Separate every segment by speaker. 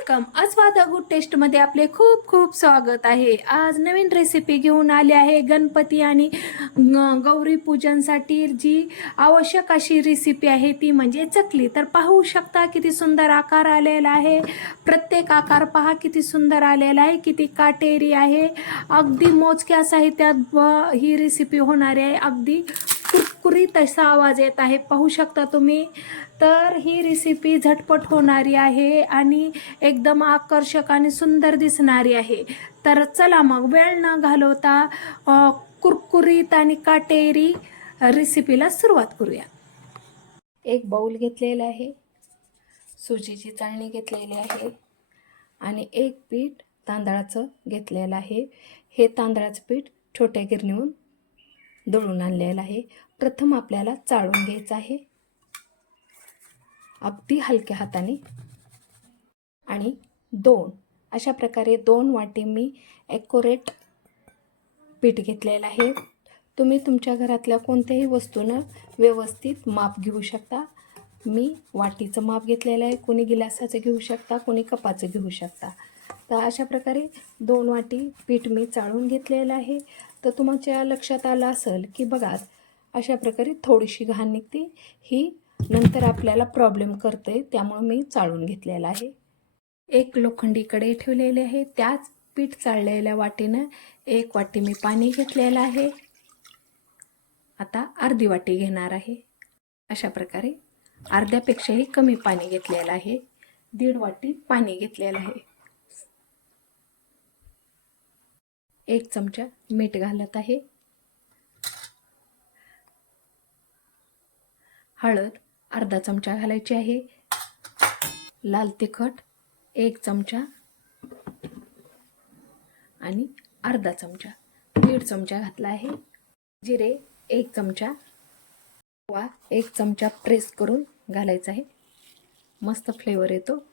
Speaker 1: Welcome. अस्वादा good टेस्टमध्ये आपले खूप खूप स्वागत आहे. आज नवीन रेसिपी घेऊन आले आहे गणपती आणि ग- गौरी पूजनसाठी जी आवश्यक अशी रेसिपी आहे ती म्हणजे चकली. तर पाहू शकता किती सुंदर आकार आलेला आहे. प्रत्येक आकार पहा किती सुंदर आलेला आहे किती काटेरी आहे. अगदी मोजक्या साहित्यात ही रेसिपी होणारी आहे. अगदी कुरकुरीत असा आवाज येत आहे. पाहू शकता तुम्ही? तर ही रेसिपी झटपट होणारी आहे आणि एकदम आकर्षक आणि सुंदर दिसणारी आहे. तर चला मग वेळ न घालवता कुरकुरीत आणि काटेरी रेसिपीला सुरुवात करूया. एक बाऊल घेतलेला आहे. सुजीची चाळणी घेतलेली आहे. आणि एक पीठ तांदळाचं घेतलेलं आहे. हे तांदळाचं पीठ छोट्या गिरणीहून दळून आणलेलं आहे. प्रथम आपल्याला चाळून घ्यायचं आहे. अगदी हलक्या हाताने. आणि दोन. अशा प्रकारे दोन वाटी मी ॲकोरेट पीठ घेतलेलं आहे. तुम्ही तुमच्या घरातल्या कोणत्याही वस्तूनं व्यवस्थित माप घेऊ शकता. मी वाटीचं माप घेतलेलं आहे. कोणी गिलासाचं घेऊ शकता कोणी कपाचं घेऊ शकता. तर अशा प्रकारे दोन वाटी पीठ मी चाळून घेतलेलं आहे. तर तुमच्या लक्षात आलं असेल की बघा अशा प्रकारे थोडीशी घाण निघते. ही नंतर आपल्याला प्रॉब्लेम करते त्यामुळं मी चाळून घेतलेलं आहे. एक लोखंडीकडे ठेवलेले ठेवलेली आहे. त्याच पीठ चाळलेल्या वाटीनं एक वाटी मी पाणी घेतलेलं आहे. आता अर्धी वाटी घेणार आहे. अशा प्रकारे अर्ध्यापेक्षाही कमी पाणी घेतलेलं आहे. दीड वाटी पाणी घेतलेलं आहे. एक चमचा मीठ घालत आहे. हळद अर्धा चमचा घालायची आहे. लाल तिखट एक चमचा आणि अर्धा चमचा दीड चमचा घातला आहे. जिरे एक चमचा वा एक चमचा प्रेस करून घालायचा आहे. मस्त फ्लेवर येतो.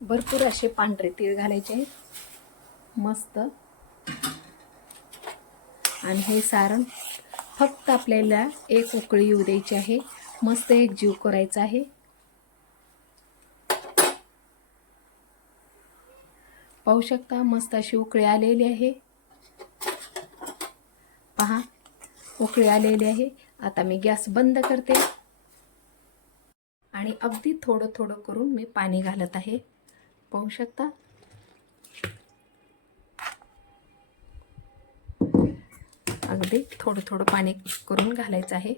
Speaker 1: भरपूर असे पांढरे तीळ घालायचे आहेत. मस्त. आणि हे सारण फक्त आपल्याला एक उकळी येऊ द्यायची आहे. मस्त एक जीव करायचा आहे. पाहू शकता मस्त अशी उकळी आलेली आहे. पहा उकळी आलेली आहे. आता मी गॅस बंद करते. आणि अगदी थोडं थोडं करून मी पाणी घालत आहे. पाहू शकता? अगदी थोडं थोडं पाणी करून घालायचं आहे.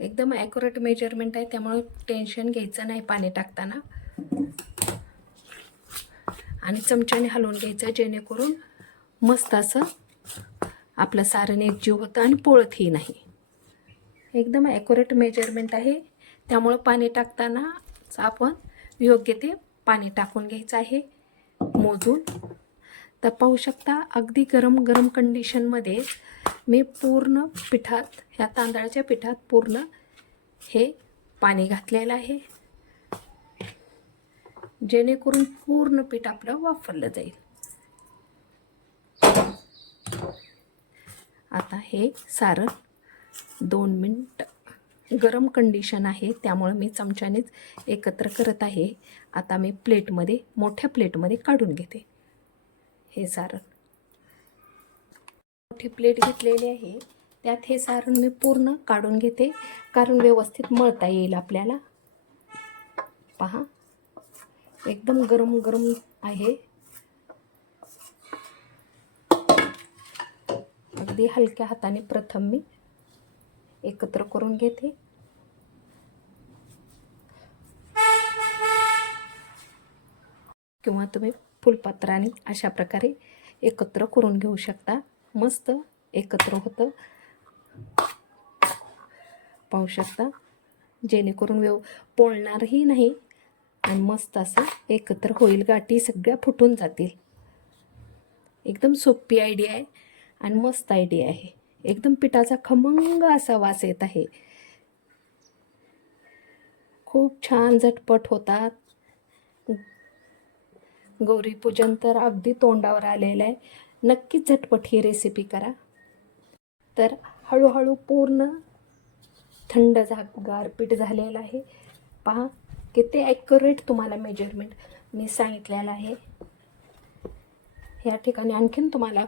Speaker 1: एकदम ॲक्युरेट मेजरमेंट आहे त्यामुळे टेन्शन घ्यायचं नाही पाणी टाकताना. आणि चमच्याने हलवून घ्यायचं जेणेकरून मस्त असं आपलं सारण एकजीव होतं आणि पोळतही नाही. एकदम ॲक्युरेट मेजरमेंट आहे. त्यामुळं पाणी टाकतानाच आपण योग्य ते पाणी टाकून घ्यायचं आहे. मोजून. तर पाहू शकता अगदी गरम गरम कंडिशनमध्ये मी पूर्ण पिठात ह्या तांदळाच्या पिठात पूर्ण हे पाणी घातलेलं आहे. जेणेकरून पूर्ण पीठ आपलं वापरलं जाईल. आता हे सारण दोन मिनट गरम कंडिशन आहे त्यामुळे मी चमच्यानेच एकत्र करत आहे. आता मी प्लेटमध्ये मोठ्या प्लेटमध्ये काढून घेते. हे सारण. मोठी प्लेट घेतलेली आहे. त्यात हे सारण मी पूर्ण काढून घेते. कारण व्यवस्थित मळता येईल आपल्याला. पहा. एकदम गरम गरम आहे. अगदी हलक्या हाताने प्रथम मी एकत्र करून घेते. किंवा तुम्ही फुलपात्राने अशा प्रकारे एकत्र करून घेऊ शकता. मस्त एकत्र होतं. पाहू शकता. जेणेकरून व्यव पोळणारही नाही आणि मस्त असं एकत्र होईल. गाठी सगळ्या फुटून जातील. एकदम सोपी आयडिया आहे आणि मस्त आयडिया आहे. एकदम पिठाचा खमंग असा वास येत आहे. खूप छान झटपट होतात. गौरी पूजन तर अगदी तोंडावर आलेलं आहे. नक्कीच झटपट ही रेसिपी करा. तर हळूहळू पूर्ण थंड झा गारपीट झालेलं आहे. पहा किती ॲक्युरेट तुम्हाला मेजरमेंट मी सांगितलेलं आहे. या ठिकाणी आणखीन तुम्हाला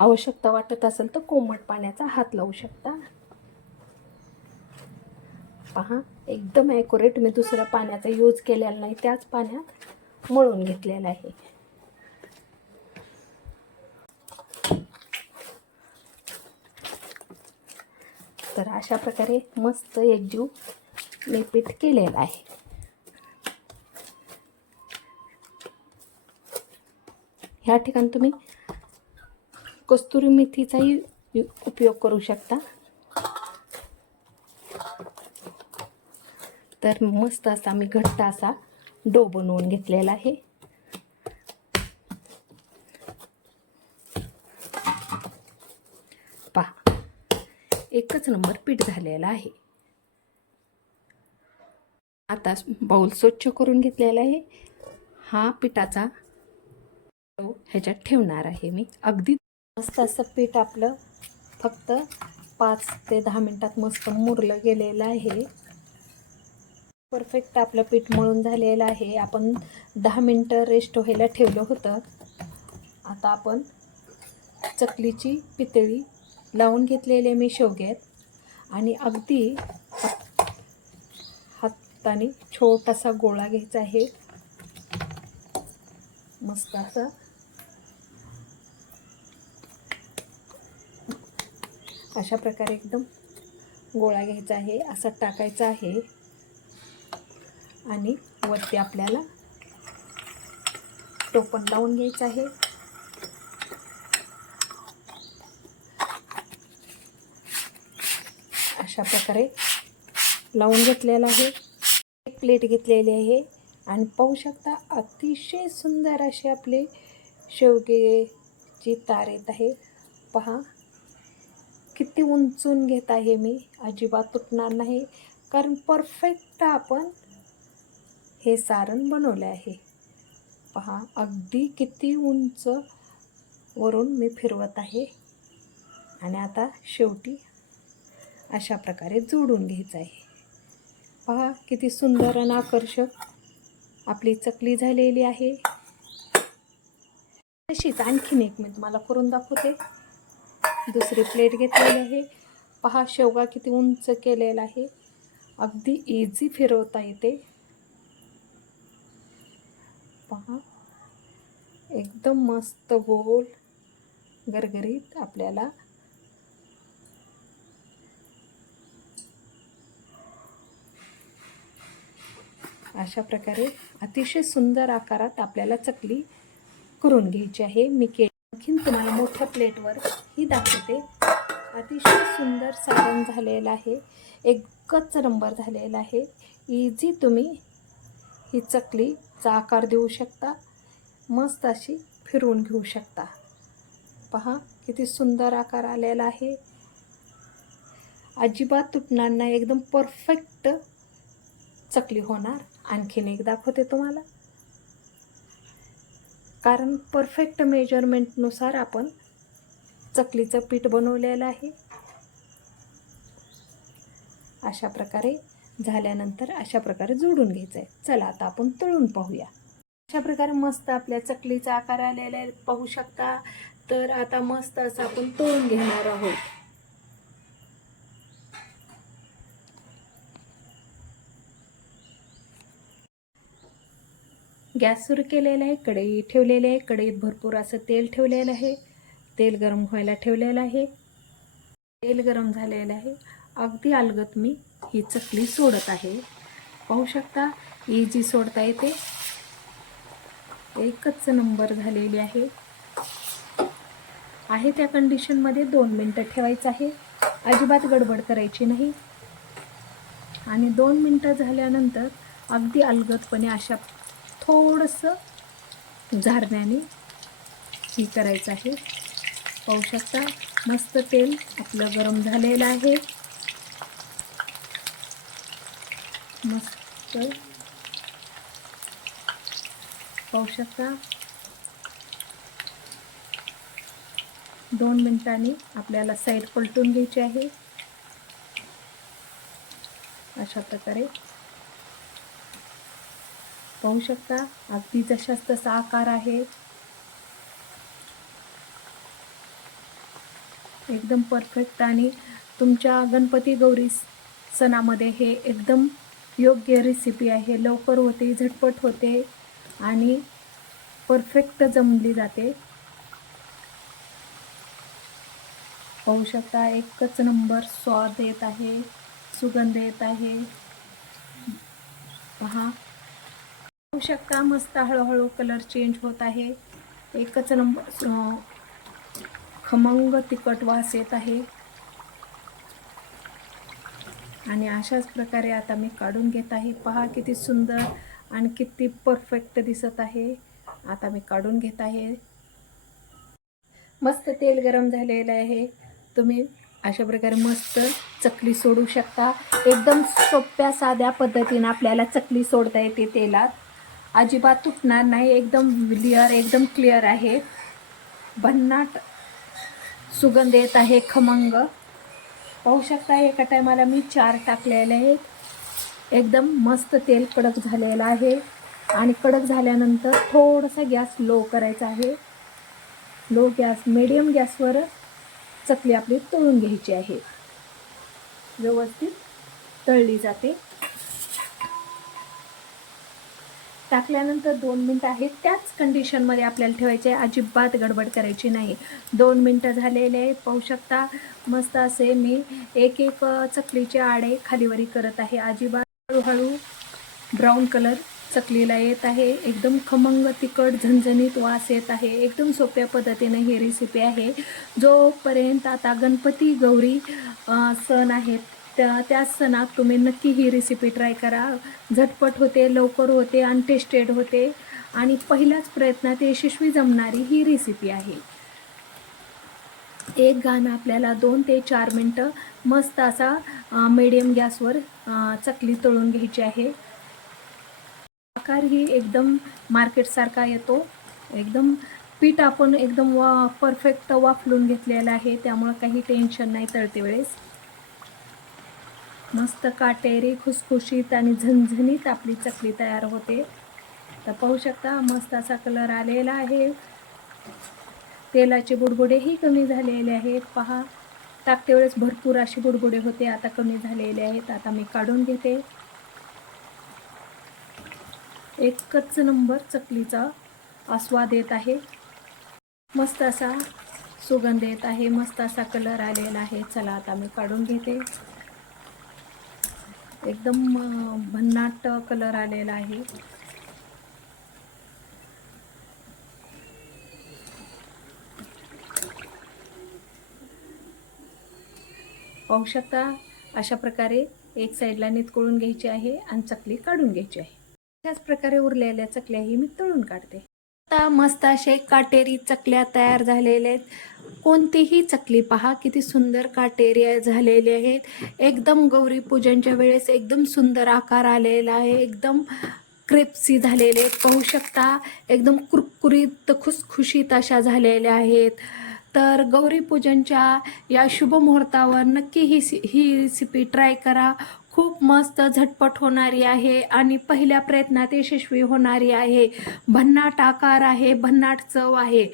Speaker 1: आवश्यकता वाटत असेल तर कोमट पाण्याचा हात लावू शकता. पहा एकदम ॲक्युरेट मी दुसऱ्या पाण्याचा यूज केलेला नाही. त्याच पाण्यात मळून घेतलेला आहे. तर अशा प्रकारे मस्त एकजीव मी पीठ केलेला आहे. ह्या ठिकाणी तुम्ही कस्तुरी मेथीचाही उपयोग करू शकता. तर मस्त असा मी घट्ट असा डो बनवून घेतलेला आहे. पहा एकच नंबर पीठ झालेला आहे. आता बाउल स्वच्छ करून घेतलेला आहे. हा पिठाचा ह्याच्यात ठेवणार आहे मी. अगदी मस्त असं पीठ आपलं फक्त पाच ते दहा मिनटात मस्त मुरलं गेलेलं आहे. परफेक्ट आपलं पीठ मळून झालेलं आहे. आपण दहा मिनटं रेस्ट व्हायला ठेवलं होतं. आता आपण चकलीची पितळी लावून घेतलेले मी शेवग्यात. आणि अगदी हाताने छोटासा गोळा घ्यायचा आहे. मस्त असा. अशा प्रकारे एकदम गोळा घ्यायचा आहे. असा टाकायचा आहे. आणि वरती आपल्याला टोपण लावून घ्यायचं आहे. अशा प्रकारे लावून घेतलेला आहे. एक प्लेट घेतलेली आहे आणि पाहू शकता अतिशय सुंदर असे आपले शेवगेची तार येत आहे. पहा किती उंचून घेत आहे मी. अजिबात तुटणार नाही. कारण परफेक्ट आपण हे सारण बनवले आहे. पहा अगदी किती उंच वरून मी फिरवत आहे. आणि आता शेवटी अशा प्रकारे जोडून घ्यायचं आहे. पहा किती सुंदर आणि आकर्षक आपली चकली झालेली आहे. तशीच आणखीन एक मी तुम्हाला करून दाखवते. दुसरी प्लेट घेतलेली आहे. पहा शेवगा किती उंच केलेला आहे. अगदी इझी फिरवता येते पहा एकदम मस्त गोल गरगरीत आपल्याला. अशा प्रकारे अतिशय सुंदर आकारात आपल्याला चकली करून घ्यायची आहे. मी के आणखीन तुम्हाला मोठ्या प्लेटवर ही दाखवते. अतिशय सुंदर सारण झालेलं आहे. एकच नंबर झालेला आहे. इझी तुम्ही ही चकलीचा आकार देऊ शकता. मस्त अशी फिरवून घेऊ शकता. पहा किती सुंदर आकार आलेला आहे. अजिबात तुटणार नाही एकदम परफेक्ट चकली होणार. आणखीन एक दाखवते तुम्हाला. कारण परफेक्ट मेजरमेंटनुसार आपण चकलीचं पीठ बनवलेलं आहे. अशा प्रकारे झाल्यानंतर अशा प्रकारे जोडून घ्यायचं आहे चला आता आपण तळून पाहूया. अशा प्रकारे मस्त आपल्या चकलीचा आकार आलेला आहे. पाहू शकता. तर आता मस्त असं आपण तळून घेणार आहोत. गॅस सुरू केलेला आहे. कढई ठेवलेली आहे. कढईत भरपूर असं तेल ठेवलेलं आहे. तेल गरम व्हायला ठेवलेलं आहे. तेल गरम झालेलं आहे. अगदी अलगत मी ही चकली सोडत आहे. पाहू शकता. इझी सोडता येते एकच नंबर झालेली आहे. आहे त्या कंडिशनमध्ये दोन मिनटं ठेवायचं आहे. अजिबात गडबड करायची नाही. आणि दोन मिनटं झाल्यानंतर अगदी अलगदपणे अशा थोडंसं झारण्याने हे करायचं आहे. पाहू शकता मस्त तेल आपलं गरम झालेलं आहे. मस्त पाहू शकता दोन मिनिटांनी आपल्याला साईड पलटून घ्यायची आहे. अशा प्रकारे. पाहू शकता अगदी जशाच तसा आकार आहे. एकदम परफेक्ट आणि तुमच्या गणपती गौरी सणामध्ये हे एकदम योग्य रेसिपी आहे. लवकर होते झटपट होते. आणि परफेक्ट जमली जाते. पाहू शकता एकच नंबर स्वाद येत आहे सुगंध येत आहे. पहा. पाहू शकता मस्त हळूहळू कलर चेंज होत आहे. एकच नंबर खमंग तिखट वास येत आहे. आणि अशाच प्रकारे आता मी काढून घेत आहे. पहा किती सुंदर आणि किती परफेक्ट दिसत आहे. आता मी काढून घेत आहे. मस्त तेल गरम झालेलं आहे. तुम्ही अशा प्रकारे मस्त चकली सोडू शकता. एकदम सोप्या साध्या पद्धतीनं आपल्याला चकली सोडता येते तेलात. अजिबात तुटणार नाही. एकदम क्लिअर एकदम क्लिअर आहे. भन्नाट सुगंध येत आहे खमंग. पाहू शकता एका टायमाला मी चार टाकलेले आहेत. एकदम मस्त तेल कडक झालेलं आहे. आणि कडक झाल्यानंतर थोडासा गॅस लो करायचा आहे. लो गॅस मिडियम गॅसवर चकली आपली तळून घ्यायची आहे. व्यवस्थित तळली जाते. टाकल्यानंतर दोन मिनटं आहेत. त्याच कंडिशनमध्ये आपल्याला ठेवायचे. आहे अजिबात गडबड करायची नाही. दोन मिनटं झालेले पाहू शकता मस्त असे मी एक एक चकलीचे आडे खालीवरी करत आहे. अजिबात हळूहळू ब्राऊन कलर चकलीला येत आहे. एकदम खमंग तिखट झणझणीत वास येत आहे. एकदम सोप्या पद्धतीने ही रेसिपी आहे. जोपर्यंत आता गणपती गौरी सण आहेत त्या त्या सणात तुम्ही नक्की ही रेसिपी ट्राय करा. झटपट होते लवकर होते अनटेस्टेड होते. आणि पहिल्याच प्रयत्नात यशस्वी जमणारी ही रेसिपी आहे. एक गाणं आपल्याला दोन ते चार मिनटं मस्त असा मिडियम गॅसवर चकली तळून घ्यायची आहे. आकार ही एकदम मार्केटसारखा येतो. एकदम पीठ आपण एकदम वा परफेक्ट वाफलून घेतलेलं आहे. त्यामुळं काही टेन्शन नाही तळते वेळेस. मस्त काटेरी खुसखुशीत आणि झणझणीत आपली चकली तयार होते. तर पाहू शकता मस्त असा कलर आलेला आहे. तेलाचे बुडबुडेही कमी झालेले आहेत. पहा टाकते वेळेस भरपूर असे बुडबुडे होते आता कमी झालेले आहेत. आता मी काढून घेते. एकच नंबर चकलीचा आस्वाद येत आहे. मस्त असा सुगंध येत आहे मस्त असा कलर आलेला आहे. चला आता मी काढून घेते. एकदम भन्नाट कलर आलेला आहे. पाहू शकता अशा प्रकारे एक साईडला नितकळून घ्यायची आहे आणि चकली काढून घ्यायची आहे. त्याच प्रकारे उरलेल्या चकल्याही मी तळून काढते. आता मस्त असे काटेरी चकल्या तयार झालेल्या आहेत. कोणतीही चकली पहा किती सुंदर काटेरी झालेले झालेली आहेत. एकदम गौरी पूजनच्या वेळेस एकदम सुंदर आकार आलेला आहे. एकदम क्रेप्सी झालेले आहेत. पाहू शकता एकदम कुरकुरीत खुसखुशीत अशा झालेल्या आहेत. तर गौरी पूजनच्या या शुभ मुहूर्तावर नक्की ही सी- ही रेसिपी ट्राय करा. खूप मस्त झटपट होणारी आहे आणि पहिल्या प्रयत्नात यशस्वी होणारी आहे. भन्नाट आकार आहे भन्नाट चव आहे.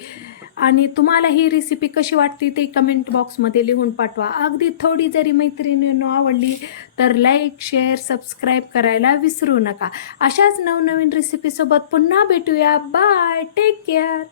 Speaker 1: आणि तुम्हाला ही रेसिपी कशी वाटते ते कमेंट बॉक्समध्ये लिहून पाठवा. अगदी थोडी जरी मैत्रिणींनो आवडली तर लाईक शेअर सबस्क्राईब करायला विसरू नका. अशाच नवनवीन रेसिपीसोबत पुन्हा भेटूया. Bye take care